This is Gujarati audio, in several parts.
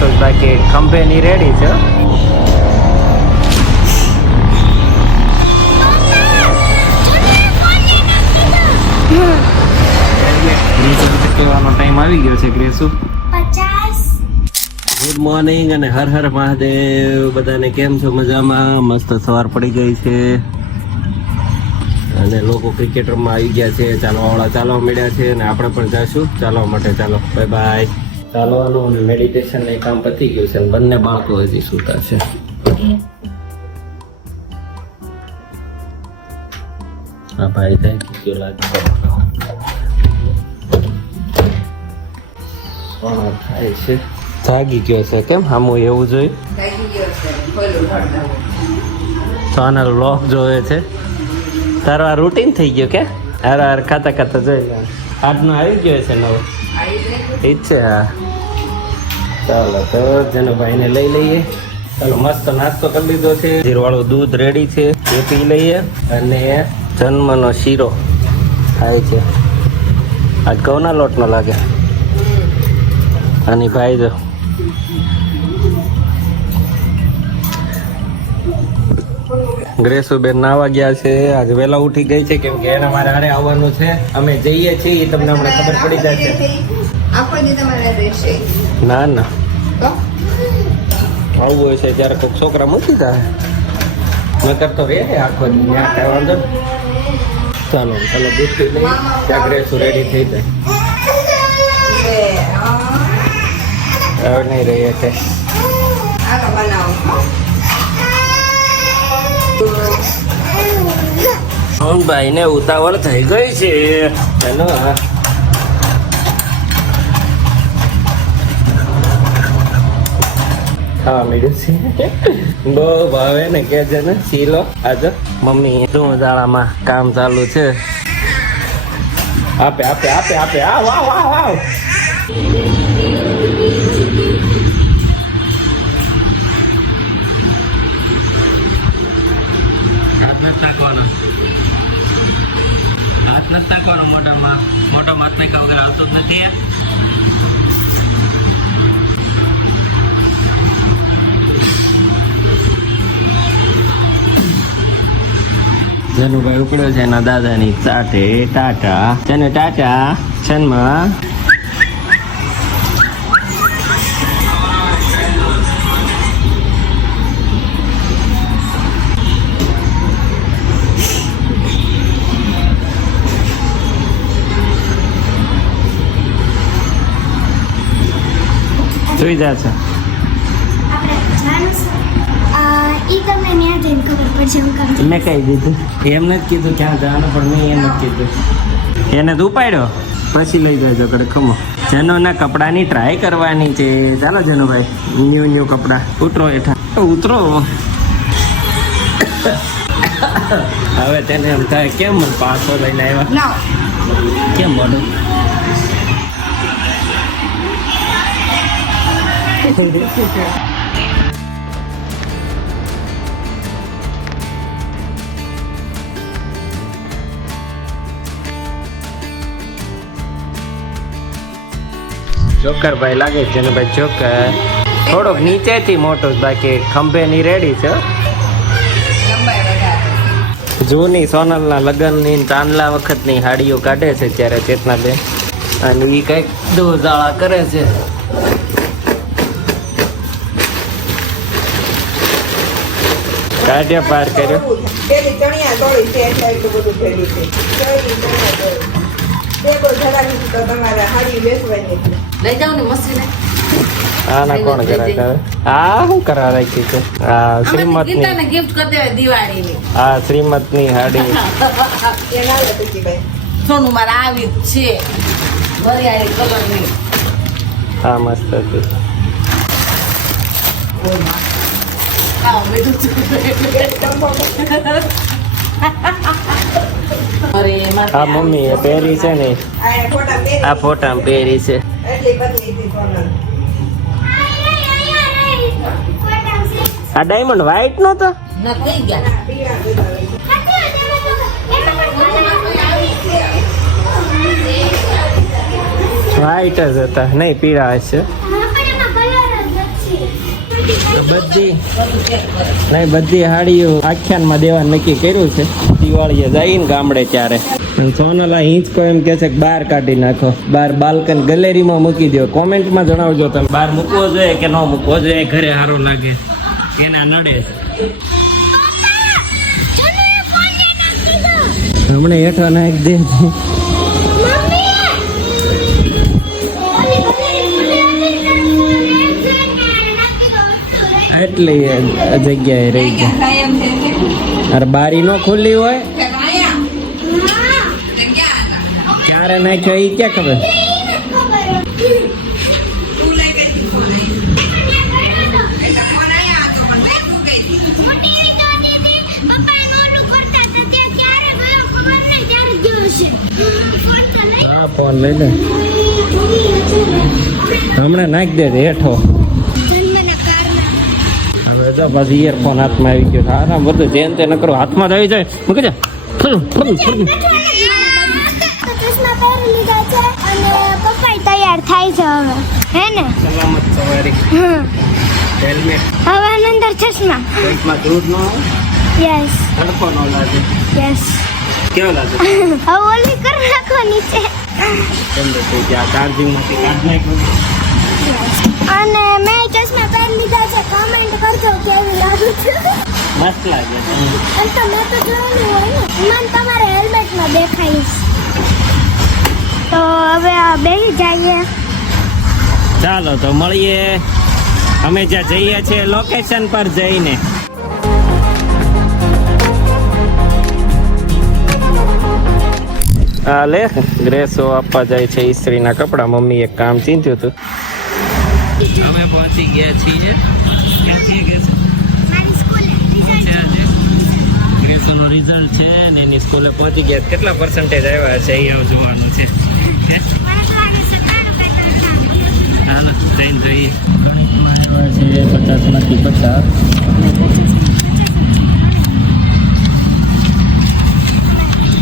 મોટો બાકી કંપની રેડી છે. કહેવાનો ટાઈમ આવી ગયો છે ગ્રેસુ ગુડ મોર્નિંગ અને હર હર મહાદેવ. બધાને કેમ છો? મજામાં? મસ્ત સવાર પડી ગઈ છે. અને લોકો ક્રિકેટરમાં આવી ગયા છે. ચાલવા ચાલવા મળ્યા છે અને આપણે પણ જઈશું ચાલવા માટે ચાલો. બાય બાય ચાલવાનું અને મેડિટેશન ને કામ પતી ગયું છે. બંને બાળકો હજી સૂતા છે. હા, ભાઈ થેન્ક યુ લાગે પણ થાય છે? જાગી ગયો છે કેમ? આમું એવું જોયું. સોનલ લોક જોવે છે. તારો આ રૂટીન થઈ ગયો કે? હાર હાર, ખાતા ખાતા જોઈ આજનો આવી ગયો છે નવો. ઠીક છે, હા. ચાલો, તો જનુભાઈને લઈ લઈએ. ચાલો, મસ્ત નાસ્તો કરી લીધો છે. જીરવાળું દૂધ રેડી છે, એ પી લઈએ. અને જન્મનો શીરો થાય છે. આજ ઘઉંના લોટનો લાગે. અને ભાઈ જો ગ્રેસુબેન નાવા ગયા છે. આજે વહેલા ઉઠી ગઈ છે કેમ કે એને મારે હારે આવવાનું છે. અમે જઈએ છીએ તમને હમણાં ખબર પડી જાય છે. ના ના. આવું હોય છે જ્યારે કોઈક છોકરા મૂકી જાય. નકર તો રે આખો ત્યાં કાંઈ વાંધો. ચાલો ચાલો દૂધ નહીં ત્યાં ગ્રેસુ રેડી થઈ જાય. હવે નહીં રહીએ છે આનો બનાવો હું ભાઈ ને ઉતાવળ થઈ ગઈ છે. ચાલો. હા. મળ્યું છે. બહુ ભાવે ને કે છે ને, શીલો, આજે. મમ્મી ધૂમ જાળામાં કામ ચાલુ છે. આપે આપે આપે આપે. આવ આવ આવ આવ. નથી નાખવાનો મોઢામાં? મોઢામાં હાથ નાખ્યા વગર આવતો જ નથી જનુભાઈ ઉકળ્યો છે એના દાદાની ચાટે ટાટા. છે ટાટા, છનમાં. પડશે જા છે. મેં કહી દીધું. એમ નથી કીધું ક્યાં જવાનું પણ મેં એમ નથી કીધું. એને તો ઉપાડ્યો. પછી લઈ જજો ખમો. જનોના કપડાની ટ્રાય કરવાની છે. ચાલો જનુભાઈ ન્યુ ન્યુ કપડાં ઉતરો હેઠા ઉતરો. હવે તેને એમ થાય કેમ પાછો લઈને આવ્યા? કેમ મોઢું? જોકર ભાઈ લાગે છે ને ભાઈ જોકર. થોડોક નીચેથી મોટો બાકી ખંભેની રેડી છે જૂની સોનલના લગ્નની ચાંદલા વખતની હાડીઓ કાઢે છે ત્યારે ચેતના બેન અને એ કંઈક દોજાળા કરે છે. કાઢ્યા પાર કર્યો. પેલી ચણિયા ચોળી છે એટલે એટલું બધું ભેગું છે. ચોળી, ચણિયા ચોળી. ટેબલ ધરાવી તો તમારે હાડી બેસવાની લઈ જાવ ને મશીને. આના કોણ કરાવે આ શું કરા રાખી છે? આ શ્રીમતની. ગીતાને ગિફ્ટ કરી દેવાય દિવાળીની. આ શ્રીમતની હાડી. એ લે પછી ભાઈ. સોનું મારે આવી જ છે. આ મસ્ત હતી આ મમ્મી એ પહેરી છે ને આ ફોટા પહેરી. છે. આ ડાયમંડ વ્હાઈટ નો તો. વ્હાઈટ જ હતા નહીં, પીળા હશે બધી નહીં, બધી હાડીઓ આખ્યાનમાં દેવા નક્કી કર્યું છે. દિવાળીએ જઈને ગામડે ત્યારે. સોનાલા હિંચકો એમ કે છે કે બહાર કાઢી નાખો. બહાર બાલ્કન ગેલેરીમાં મૂકી દો કોમેન્ટમાં જણાવજો તમે. બહાર મૂકવો જોઈએ કે ન મૂકવો જોઈએ? ઘરે સારો લાગે. એના નડે. હમણાં હેઠો નાખી દે. એટલી જગ્યાએ રહી કે અરે બારી નો ખુલ્લી હોય? ક્યારે નાખ્યો એ ક્યાં ખબર? હા, ફોન લઈ લે. હમણાં નાખી દે હેઠો. પાછું ઇયરફોન હાથમાં આવી ગયો હા બધું જેન તે ન કરો હાથમાં જ આવી જાય. મૂકી દે ફરું, ફરું, ફરું. તૈયાર થાય છે. હવે હે ને સલામત સવારી હેલ્મેટ હવે અંદર ચશ્મા પેટમાં ધૂળ ન? યસ તડકો ન લાગે? યસ કેવો લાગે? હવે ઓલી કરી રાખવાની છે કાઢ અને મેં કેવી લાગે છે? મસ્ત લાગે અને તો તો જોયેલું હોય ને મને તમારે હેલ્મેટમાં દેખાઈશ. તો હવે આ બેસી જઈએ. ચાલો તો મળીએ. અમે જ્યાં જઈએ છીએ લોકેશન પર જઈને. હા લે ગ્રેસો આપવા જાય છે ઇસ્ત્રીના કપડા. મમ્મી એક કામ ચીંધ્યું હતું. અમે પહોંચી ગયા છીએ ક્યાં છીએ ગ્રેસો? મારી સ્કૂલે છે આજે ગ્રેસોનો રિઝલ્ટ છે ને એની સ્કૂલે પહોંચી ગયા. કેટલા પર્સન્ટેજ આવ્યા છે એ જોવાનું છે? હાલો, જઈને જોઈએ. છે પચાસમાંથી પચાસ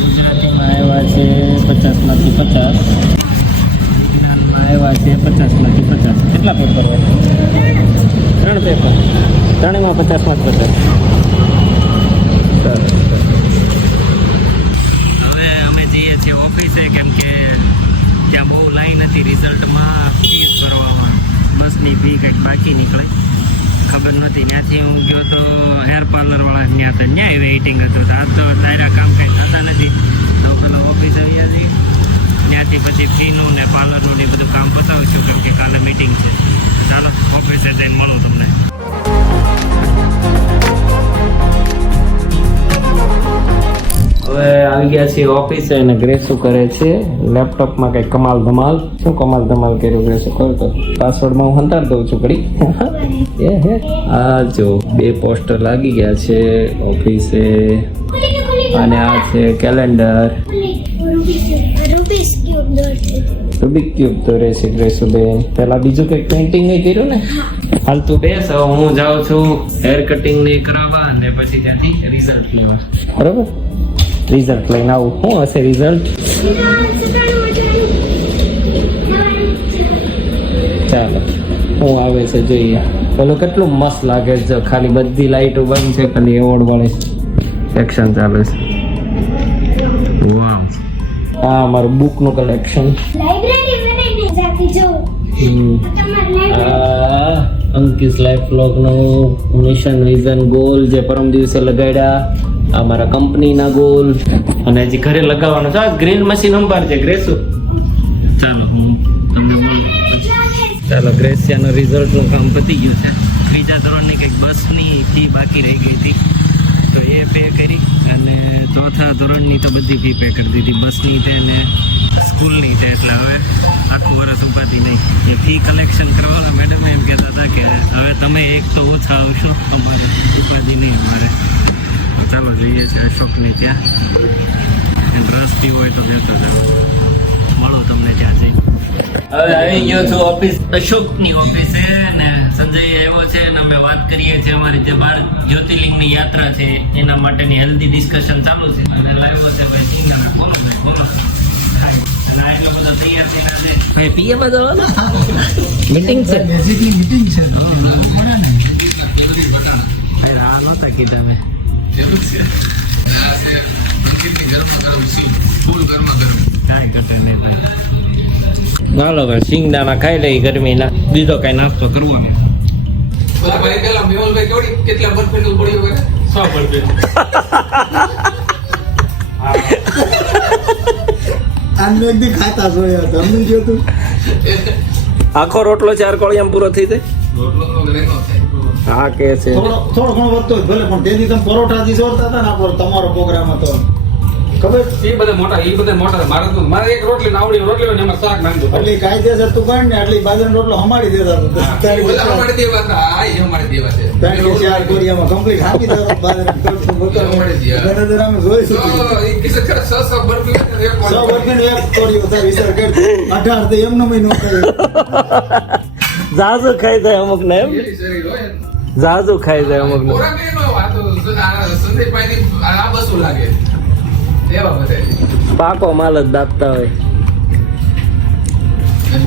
ગુજરાતીમાં આવ્યા છે પચાસમાંથી પચાસ. આવ્યા છે પચાસમાંથી પચાસ. કેટલા પેપર ત્રણ પેપર ત્રણેયમાં પચાસમાં જ પચાસ સરસ હવે અમે જઈએ ઓફિસે કેમ કે ત્યાં બહુ લાઈન હતી રિઝલ્ટમાં ફીસ ભરવામાં બસની ફી કંઈક બાકી નીકળે. ખબર નથી, ત્યાંથી હું ગયો તો હેર પાર્લરવાળા ત્યાં તો ન્યાય વેઇટિંગ હતું. તો આ તો તારા કામ કંઈ થતા નથી. તો પેલો ઓફિસ આવી હતી. ત્યાંથી પછી ફીનું ને પાર્લરનું ને બધું કામ પતાવું છું, કેમ કે કાલે મીટિંગ છે. ચાલો ઓફિસે જઈને મળું તમને. હવે આવી ગયા છીએ ઓફિસે અને ગ્રેસુ કરે છે? લેપટોપમાં કંઈ કમાલ ધમાલ શું કમાલ ધમાલ કર્યું ગ્રેસુ કરતો તો? પાસવર્ડમાં હું હંતાર દઉં છું ઘડી. એ હે. આ જો બે પોસ્ટર લાગી ગયા છે ઓફિસે અને આ છે કેલેન્ડર રૂબિક ક્યુબ દોરે છે ગ્રેસુબેન પેલા બીજું કંઈક પેઇન્ટિંગ નહીં કર્યું ને? હાલ તું બેસ હવે હું જાઉં છું હેર કટિંગ ને કરાવવા અને પછી ત્યાંથી રિઝલ્ટ લેવા. બરોબર? રિઝલ્ટ લઈને આવું શું હશે રિઝલ્ટ ચાલો. શું આવે છે જોઈએ. પેલું કેટલું મસ્ત લાગે છે? ખાલી બધી લાઈટો બંધ છે ખાલી એવોર્ડ મળે છે એક્શન ચાલે છે. આ મારું બુકનું કલેક્શન લાઇબ્રેરી બનાવીને જાતી જો તમારી આ. અંકિસ લાઈફ બ્લોગનું મિશન વિઝન ગોલ જે પરમ દિવસે લગાડ્યા અમારા કંપનીના ગોલ અને હજી ઘરે લગાવવાનો છે. ગ્રીન મશીન અંબાર છે ગ્રેસુ ચાલો, હું તમને ચાલો ગ્રેસિયાનું રિઝલ્ટનું કામ પતી ગયું છે. ત્રીજા ધોરણની કંઈક બસની ફી બાકી રહી ગઈ હતી. તો એ પે કરી અને ચોથા ધોરણની તો બધી ફી પે કરી દીધી. બસની છે ને નહીં છે એટલે હવે આખું વર્ષ ઉપાધિ નહીં. એ ફી કલેક્શન કરવાના મેડમ એમ કહેતા હતા કે હવે તમે એક તો ઓછા આવશો અમારે ઉપાધિ નહીં અમારે. ચાલો જઈએ છીએ અશોકને ત્યાં. અને રસ પીવો હોય તો દેતો મળો તમને ત્યાં જઈ હવે આવી ગયો છું ઓફિસ અશોકની ઓફિસે ને સંજય આવ્યો છે અને અમે વાત કરીએ છીએ. અમારી જે બાર જ્યોતિર્લિંગની યાત્રા છે એના માટેની હેલ્ધી ડિસ્કશન ચાલુ છે. અને લાવ્યો છે ભાઈ. સિંહ અને બોલો ભાઈ બોલો. ભાઈ પીએ બધો મીટિંગ છે બેઝિકલી મીટિંગ છે આ નહોતા કીધા મેં કાંઈ ભાઈ સિંગદાણા ખાઈ લઈ ગરમીના બીજો કઈ નાસ્તો કરવાનો. કેટલા સો આને એક દી ખાતા જોયા હતા જો તું. આખો રોટલો ચાર કોળિયામાં પૂરો થઈ જાય? હા કે છે. થોડો થોડો ઘણો વધતો ભલે પણ તેથી તમે પરોઠાથી સોરતા હતા ને આપણો તમારો પ્રોગ્રામ હતો. ખબર? એ બધા મોટા એ બધા મોટા. મારે તો મારે એક રોટલી નાવડી રોટલી હોય એમાં શાક નાખી દો કાયદેસર તું કાઢ ને એટલી બાજરીનો રોટલો હમાડી દેતા દેવા હતા. એ દેવા છે. ચાર કોરિયામાં જોઈશું કિસ્સો ખરા બરફી એક કોરિયો થાય વિચાર કર. અઢાર તો એમનો મહિનો ખાય. ખાઈ જાય અમુક ને એમ. ઝાઝુ ખાઈ જાય અમુક ને. સંદીપભાઈ આ બસું લાગે. પાકો માલ જ દાબતા હોય.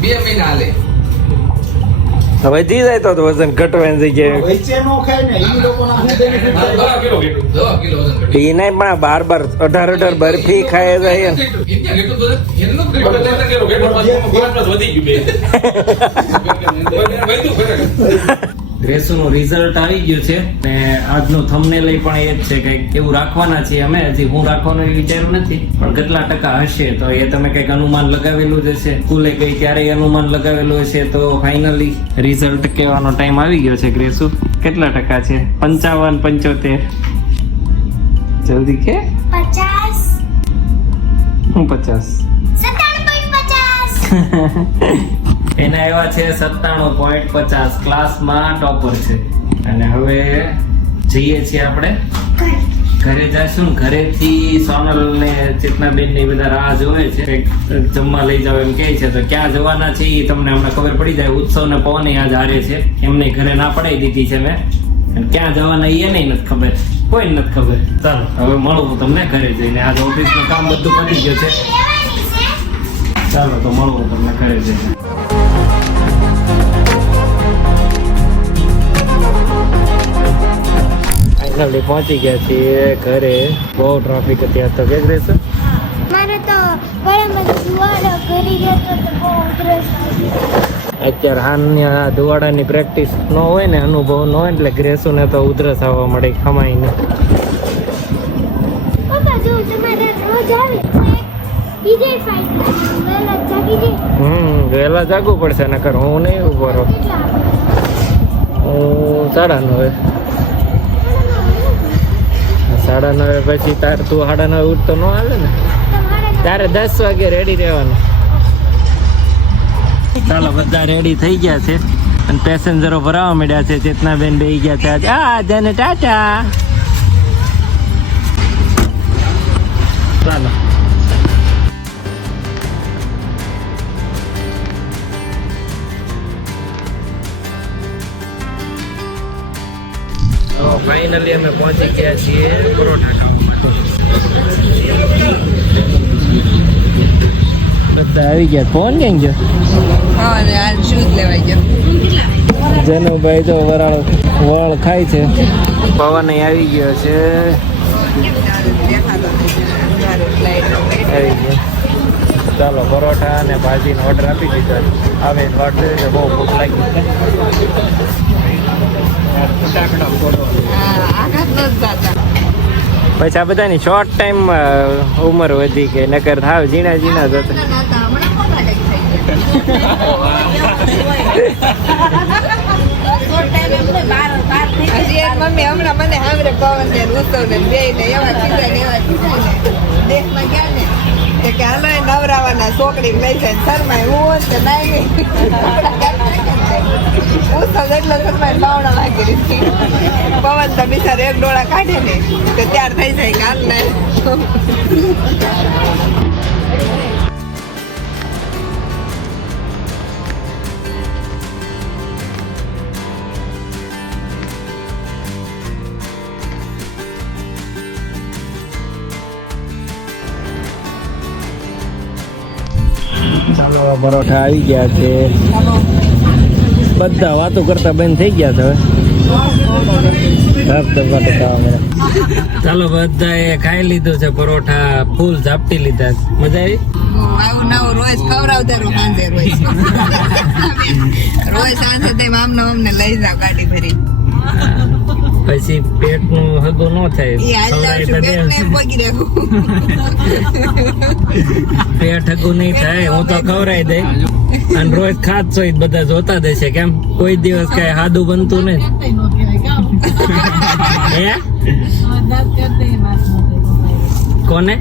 બે મહિના હાલે. વધી જાય તો તો વજન ઘટવાની જગ્યાએ. વૈચે ને એ નહીં પણ બાર બાર અઢાર અઢાર બરફી ખાય જાય ને ઇન્ડિયા ગ્રેસુનું રિઝલ્ટ આવી ગયું છે ને આજનું થંબનેલ પણ એ જ છે કે એવું રાખવાના છીએ અમે. હજી હું રાખવાનું એ વિચાર્યું નથી પણ કેટલા ટકા હશે તો એ તમે કંઈક અનુમાન લગાવેલું જ હશે. સ્કૂલે ગઈ ત્યારે અનુમાન લગાવેલું હશે તો ફાઇનલી રિઝલ્ટ કહેવાનો ટાઈમ આવી ગયો છે ગ્રેસુ. કેટલા ટકા છે? પંચાવન પંચોતેર. જલ્દી કે? પચાસ. હું પચાસ. એના એવા છે સત્તાણું પોઈન્ટ પચાસ. ક્લાસમાં ટોપર છે. અને હવે જઈએ છીએ આપણે. ઘરે જઈશું ઘરેથી સોનલ ને ચેતનાબેન ને બધા રાહ જોવે છે. જમવા લઈ જાવ એમ કહે છે. તો ક્યાં જવાના છે એ તમને હમણાં ખબર પડી જાય. ઉત્સવ ને પવન આજ હારે છે. એમને ઘરે ના પડાવી દીધી છે મેં. અને ક્યાં જવાના એ નહીં નથી ખબર. કોઈ નથી ખબર. ચાલો, હવે મળું તમને ઘરે જઈને. આજ ઓફિસનું કામ બધું પતી ગયું છે. ચાલો તો મળું તમને ઘરે જઈને. ફાઇનલી પહોંચી ગયા છીએ ઘરે. બહુ ટ્રાફિક હતી આ તો કે રહેશે. મારે તો. અત્યારે હાનની ધુવાડાની પ્રેક્ટિસ ન હોય ને અનુભવ ન હોય એટલે ગ્રેસુને તો ઉધરસ આવવા મળે ખમાઈને હમ વહેલા જાગવું પડશે નકર હું નહીં ઊભો રહું. હું સાડા નવે. સાડા નવે પછી તાર તું સાડા નવે ઉઠતો ન આવે ને? તારે દસ વાગે રેડી રહેવાનું. ચાલો, બધા રેડી થઈ ગયા છે. અને પેસેન્જરો ભરાવા મળ્યા છે. ચેતનાબેન બે ગયા છે આજે. આ જેને ટાટા. ચાલો. ફાઇનલી અમે પહોંચી ગયા છીએ. પરોઠા ખાવા આવી ગયા. શૂઝ લેવાઈ ગયો. જનુભાઈ તો વરાળ વળ ખાય છે. પવન આવી ગયો છે. આવી ગયો. ચાલો પરોઠા અને ભાજીનો ઓર્ડર આપી દીધો. આવે ઓર્ડર બહુ ભૂખ લાગી પછી આ બધાની શોર્ટ ટાઈમ ઉંમર વધી ગઈ, નકર થાવ ઝીણા ઝીણા જ મમ્મી હમણાં મને સાંભળે પવન ને ઉત્સવ ને એવા કીધા ને એવા કીધા ને. ને કે નવરાવાના છોકરી લઈ જાય શરમાય. હું નાઈ ગઈ ઉત્સવ એટલો શરમાય બાવડા લાગી રહી પવન તમે સર એક ડોળા કાઢે ને તો ત્યાર થઈ જાય કાલ ને પરોઠા આવી ગયા છે. બધા વાતો કરતા બંધ થઈ ગયા છે હવે. ચાલો બધાએ ખાઈ લીધું છે પરોઠા ફૂલ ઝાપટી લીધા મજા આવી? આવું નવું રોજ ખવડાવતા રહો સાંજે રોજ. રોજ સાંજે તેમ આમને અમને લઈ જાવ ગાડી ભરી પછી પેટનું હગું ન થાય. એ. પેટ હગું નહીં થાય હું તો ખવડાવી દઈ અને રોજ ખાત છો બધા જોતા દેશે કેમ? કોઈ દિવસ કઈ સાદું બનતું નહીં. હે? કોને?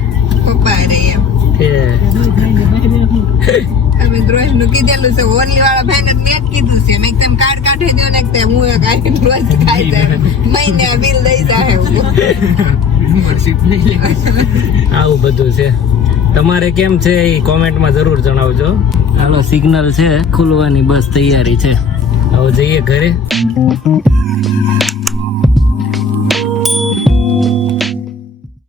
અમે રોજનું કીધેલું છે ઓરલી વાળા ભાઈ ને મેં કીધું છે. મેં તેમ કાર્ડ કાઢી દો ને તેમ હું એક રોજ ખાઈ જાય મહિને બિલ દઈ જાય આવું બધું છે. તમારે કેમ છે એ કોમેન્ટમાં જરૂર જણાવજો. હાલો સિગ્નલ છે. ખુલવાની બસ તૈયારી છે. હવે જઈએ ઘરે.